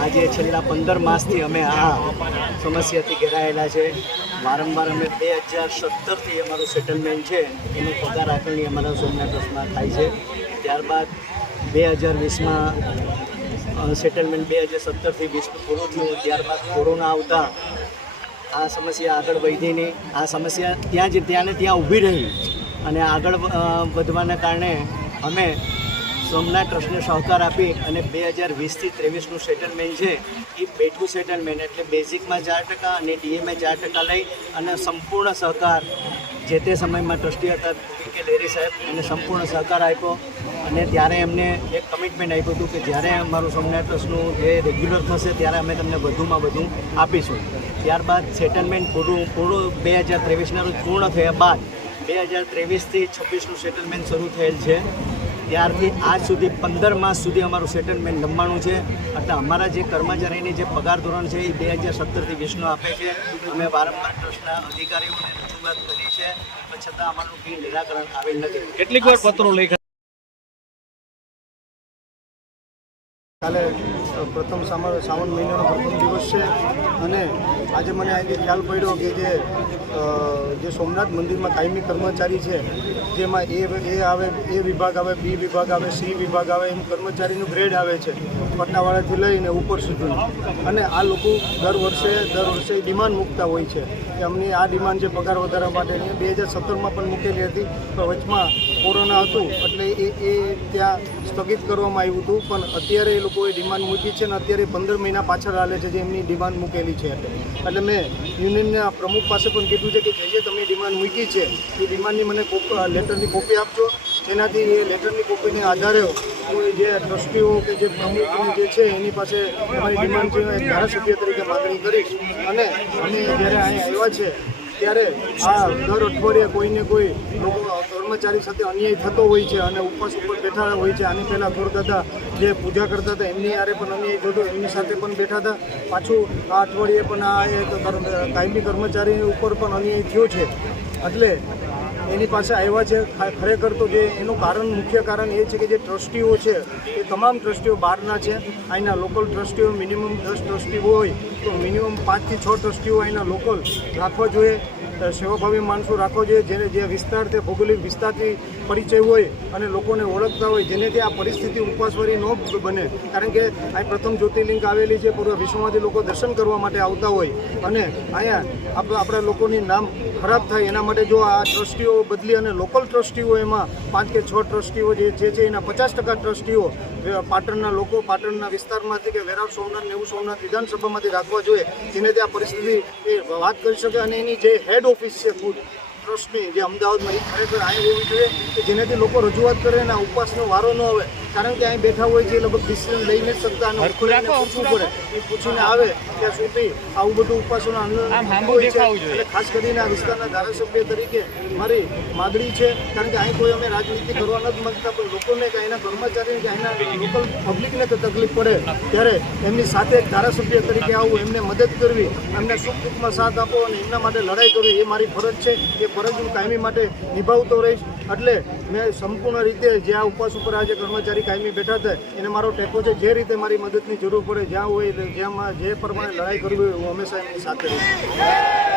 આજે છેલ્લા પંદર માસથી અમે આ સમસ્યાથી ઘેરાયેલા છે. વારંવાર અમે બે હજાર સત્તરથી અમારું સેટલમેન્ટ છે, એનું પગાર આકારણી અમારા સોમનાથ ટ્રસ્ટમાં થાય છે. ત્યારબાદ બે હજાર વીસમાં સેટલમેન્ટ બે હજાર સત્તરથી વીસનું પૂરું થયું. ત્યારબાદ કોરોના આવતા આ સમસ્યા આગળ વધી નહીં. આ સમસ્યા ત્યાં જ, ત્યાં ને ત્યાં ઊભી રહી અને આગળ વધવાના કારણે અમે સોમનાથ ટ્રસ્ટને સહકાર આપી અને બે હજાર વીસથી ત્રેવીસનું સેટલમેન્ટ છે, એ બેઠું સેટલમેન્ટ. એટલે બેઝિકમાં ચાર ટકા અને ડીએમાં ચાર ટકા લઈ અને સંપૂર્ણ સહકાર જે તે સમયમાં ટ્રસ્ટી હતા, પી કે લેરી સાહેબ, એને સંપૂર્ણ સહકાર આપ્યો. અને ત્યારે એમને એક કમિટમેન્ટ આપ્યું હતું કે જ્યારે અમારું સોમનાથ ટ્રસ્ટનું જે રેગ્યુલર થશે, ત્યારે અમે તમને વધુમાં વધુ આપીશું. ત્યારબાદ સેટલમેન્ટ પૂરું પૂરું બે હજાર ત્રેવીસના રોજ પૂર્ણ થયા બાદ બે હજાર ત્રેવીસથી છવ્વીસનું સેટલમેન્ટ શરૂ થયેલ છે. ત્યારથી આજ સુધી પંદર માસ સુધી અમારું સેટલમેન્ટ લંબાણું છે. એટલે અમારા જે કર્મચારીની જે પગાર ધોરણ છે એ બે હજાર સત્તરથી વીસનું આપે છે. અમે વારંવાર ટ્રસ્ટના અધિકારીઓને રજૂઆત કરી છે પણ છતાં અમારું બિલ નિરાકરણ આવેલ નથી. કેટલીક વાર પત્રો લખ્યા કાલે પ્રથમ સામા શ્રાવણ મહિનાનો પ્રથમ દિવસ છે. અને આજે મને આજે ખ્યાલ પડ્યો કે જે જે સોમનાથ મંદિરમાં કાયમી કર્મચારી છે, જેમાં એ એ આવે, એ વિભાગ આવે, બી વિભાગ આવે, સી વિભાગ આવે, એમ કર્મચારીનું ગ્રેડ આવે છે પટ્ટાવાળાથી લઈને ઉપર સુધી અને આ લોકો દર વર્ષે દર વર્ષે ડિમાન્ડ મૂકતા હોય છે કે અમની આ ડિમાન્ડ છે પગાર વધારવા માટેની બે હજાર સત્તરમાં પણ મૂકેલી હતી. પણ વચમાં કોરોના હતું, એટલે એ એ ત્યાં સ્થગિત કરવામાં આવ્યું હતું, પણ અત્યારે એ લોકોએ ડિમાન્ડ મૂકી છે અને અત્યારે પંદર મહિના પાછળ હાલે છે જે એમની ડિમાન્ડ મૂકેલી છે. એટલે મેં યુનિયનના પ્રમુખ પાસે પણ કીધું છે કે જે જે તમે ડિમાન્ડ મૂકી છે, એ ડિમાન્ડની મને લેટરની કોપી આપજો. એનાથી એ લેટરની કોપીને આધારે હું જે ટ્રસ્ટીઓ કે જે પ્રમુખ જે છે, એની પાસે અમારી ડિમાન્ડ છે ધારાસભ્ય તરીકે માગણી કરીશ. અને અમે જ્યારે અહીંયા આવ્યા છે ત્યારે આ દર અઠવાડિયે કોઈને કોઈ કર્મચારી સાથે અન્યાય થતો હોય છે અને ઉપવાસ ઉપર બેઠા હોય છે. આની પહેલાં ગોરદાદા જે પૂજા કરતા હતા, એમની યારે પણ અન્યાય થતો, એમની સાથે પણ બેઠા હતા. પાછું આ અઠવાડિયે પણ આ એક કાયમી કર્મચારી ઉપર પણ અન્યાય થયો છે. એટલે એની પાસે આવ્યા છે. ખરેખર તો જે એનું કારણ, મુખ્ય કારણ એ છે કે જે ટ્રસ્ટીઓ છે, એ તમામ ટ્રસ્ટીઓ બહારના છે. અહીંના લોકલ ટ્રસ્ટીઓ, મિનિમમ દસ ટ્રસ્ટીઓ હોય, તો મિનિમમ પાંચથી છ ટ્રસ્ટીઓ અહીંના લોકલ રાખવા જોઈએ. સેવાભાવી માણસો રાખો જોઈએ, જેને જે વિસ્તાર તે ભૌગોલિક વિસ્તારથી પરિચય હોય અને લોકોને ઓળખતા હોય જેનેથી આ પરિસ્થિતિ ઉપવાસવારી ન બને. કારણ કે અહીં પ્રથમ જ્યોતિર્લિંગ આવેલી છે, પૂર્વ વિશ્વમાંથી લોકો દર્શન કરવા માટે આવતા હોય. અને અહીંયા આપણે લોકોની નામ ખરાબ થાય, એના માટે જો આ ટ્રસ્ટીઓ બદલી અને લોકલ ટ્રસ્ટીઓ એમાં પાંચ કે છ ટ્રસ્ટીઓ જે છે એના પચાસ ટકા ટ્રસ્ટીઓ પાટણના લોકો, પાટણના વિસ્તારમાંથી કે વેરાવ સોમનાથ, નેવું સોમનાથ વિધાનસભામાંથી રાખવા જોઈએ જેનેથી આ પરિસ્થિતિ વાત કરી શકે. અને એની જે હેડ ઓફિસ છે ફૂડ ટ્રસ્ટની જે અમદાવાદમાં એ ખરેખર અહીં હોવી જોઈએ કે જેનાથી લોકો રજૂઆત કરે અને ઉપવાસનો વારો ન આવે. કારણ કે અહીં બેઠા હોય છે એ લગભગ ડિસિઝન લઈ નથી શકતા અને પૂછવું પડે. એ પૂછીને આવે ત્યાં સુધી આવું બધું ઉપવાસોનું આંદોલન હોય છે. એટલે ખાસ કરીને આ વિસ્તારના ધારાસભ્ય તરીકે મારી માગણી છે કારણ કે અહીં કોઈ અમે રાજનીતિ કરવા નથી માંગતા પણ લોકોને કે અહીંના કર્મચારીને કે અહીંના લોકલ પબ્લિકને તો તકલીફ પડે. ત્યારે એમની સાથે ધારાસભ્ય તરીકે આવું એમને મદદ કરવી એમને સુખ દુઃખમાં સાથ આપો અને એમના માટે લડાઈ કરવી એ મારી ફરજ છે. એ ફરજ હું કાયમી માટે નિભાવતો રહીશ. એટલે મેં સંપૂર્ણ રીતે જે આ ઉપવાસ ઉપર આજે કર્મચારી કાયમી બેઠા હતા એને મારો ટેકો છે, જે રીતે મારી મદદની જરૂર પડે, જ્યાં હોય, જ્યાં જે પ્રમાણે લડાઈ કરવી હોય, હું હંમેશા એમની સાથે રહીશ.